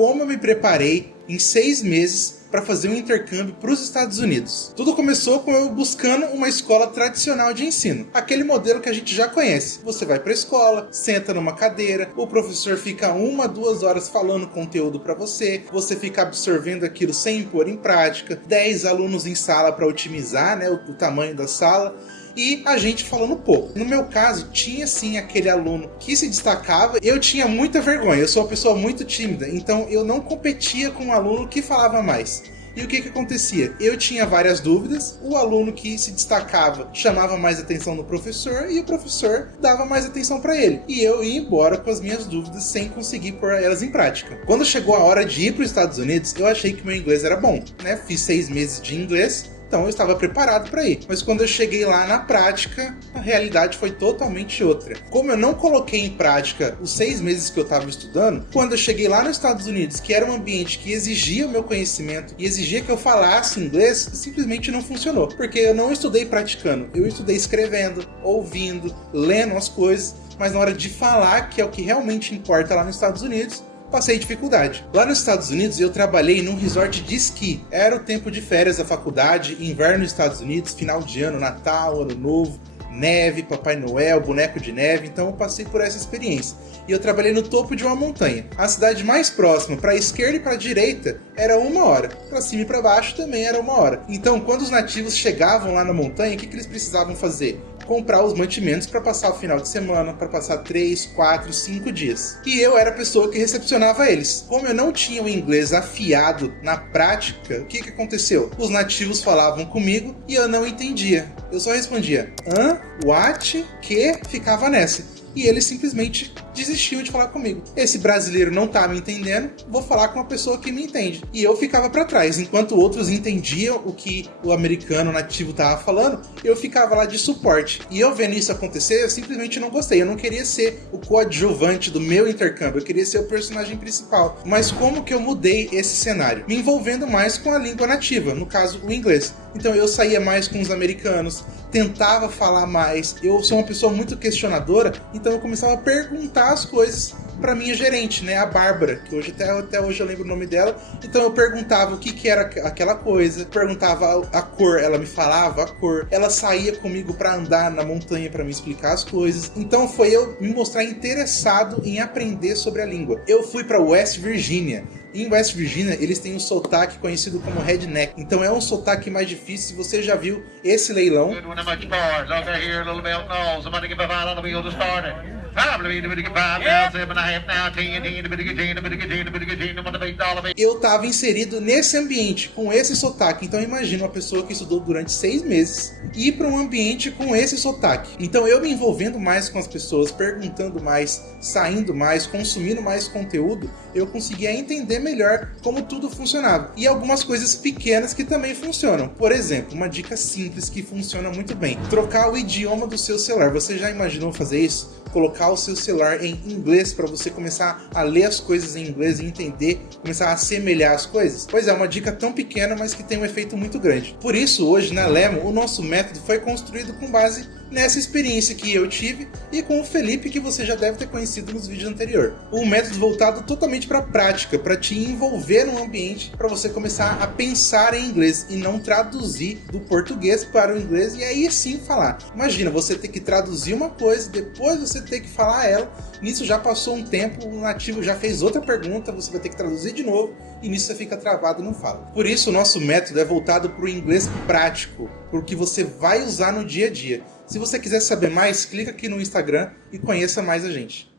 como eu me preparei em 6 meses para fazer um intercâmbio para os Estados Unidos. Tudo começou com eu buscando uma escola tradicional de ensino. Aquele modelo que a gente já conhece. Você vai para a escola, senta numa cadeira, o professor fica 1 a 2 horas falando conteúdo para você, você fica absorvendo aquilo sem pôr em prática, 10 alunos em sala para otimizar, né, o tamanho da sala. E a gente falando pouco. No meu caso, tinha sim aquele aluno que se destacava. Eu tinha muita vergonha, eu sou uma pessoa muito tímida, então eu não competia com um aluno que falava mais. E o que acontecia? Eu tinha várias dúvidas, o aluno que se destacava chamava mais atenção do professor e o professor dava mais atenção para ele. E eu ia embora com as minhas dúvidas sem conseguir pôr elas em prática. Quando chegou a hora de ir para os Estados Unidos, eu achei que meu inglês era bom, né? Fiz 6 meses de inglês, então eu estava preparado para ir. Mas quando eu cheguei lá na prática, a realidade foi totalmente outra. Como eu não coloquei em prática os 6 meses que eu estava estudando, quando eu cheguei lá nos Estados Unidos, que era um ambiente que exigia o meu conhecimento e exigia que eu falasse inglês, simplesmente não funcionou. Porque eu não estudei praticando, eu estudei escrevendo, ouvindo, lendo as coisas, mas na hora de falar, que é o que realmente importa lá nos Estados Unidos, passei dificuldade. Lá nos Estados Unidos eu trabalhei num resort de esqui. Era o tempo de férias da faculdade, inverno nos Estados Unidos, final de ano, Natal, Ano Novo, neve, Papai Noel, boneco de neve, então eu passei por essa experiência. E eu trabalhei no topo de uma montanha. A cidade mais próxima, para a esquerda e para a direita, era 1 hora. Para cima e para baixo também era 1 hora. Então, quando os nativos chegavam lá na montanha, o que eles precisavam fazer? Comprar os mantimentos para passar o final de semana, para passar 3, 4, 5 dias. E eu era a pessoa que recepcionava eles. Como eu não tinha o inglês afiado na prática, o que aconteceu? Os nativos falavam comigo e eu não entendia. Eu só respondia, what, que, ficava nessa. E eles simplesmente desistiam de falar comigo. Esse brasileiro não tá me entendendo, vou falar com uma pessoa que me entende. E eu ficava para trás, enquanto outros entendiam o que o americano nativo tava falando, eu ficava lá de suporte. E eu vendo isso acontecer, eu simplesmente não gostei. Eu não queria ser o coadjuvante do meu intercâmbio, eu queria ser o personagem principal. Mas como que eu mudei esse cenário? Me envolvendo mais com a língua nativa, no caso o inglês. Então eu saía mais com os americanos, tentava falar mais. Eu sou uma pessoa muito questionadora, então eu começava a perguntar as coisas para minha gerente, né, a Bárbara, que hoje até hoje eu lembro o nome dela. Então eu perguntava o que era aquela coisa, perguntava a cor, ela me falava a cor, ela saía comigo para andar na montanha para me explicar as coisas. Então foi eu me mostrar interessado em aprender sobre a língua. Eu fui para West Virginia. Em West Virginia, eles têm um sotaque conhecido como redneck. Então é um sotaque mais difícil. Você já viu esse leilão? Eu estava inserido nesse ambiente, com esse sotaque. Então imagina uma pessoa que estudou durante 6 meses ir para um ambiente com esse sotaque. Então eu me envolvendo mais com as pessoas, perguntando mais, saindo mais, consumindo mais conteúdo, eu conseguia entender melhor como tudo funcionava. E algumas coisas pequenas que também funcionam. Por exemplo, uma dica simples que funciona muito bem: trocar o idioma do seu celular. Você já imaginou fazer isso? Colocar o seu celular em inglês para você começar a ler as coisas em inglês e entender, começar a assemelhar as coisas? Pois é, uma dica tão pequena, mas que tem um efeito muito grande. Por isso, hoje na Lemon, o nosso método foi construído com base nessa experiência que eu tive e com o Felipe, que você já deve ter conhecido nos vídeos anteriores. Um método voltado totalmente para a prática, para te envolver num ambiente, para você começar a pensar em inglês e não traduzir do português para o inglês e aí sim falar. Imagina, você ter que traduzir uma coisa, depois você ter que falar ela, nisso já passou um tempo, o nativo já fez outra pergunta, você vai ter que traduzir de novo e nisso você fica travado e não fala. Por isso o nosso método é voltado para o inglês prático, para o que você vai usar no dia a dia. Se você quiser saber mais, clica aqui no Instagram e conheça mais a gente.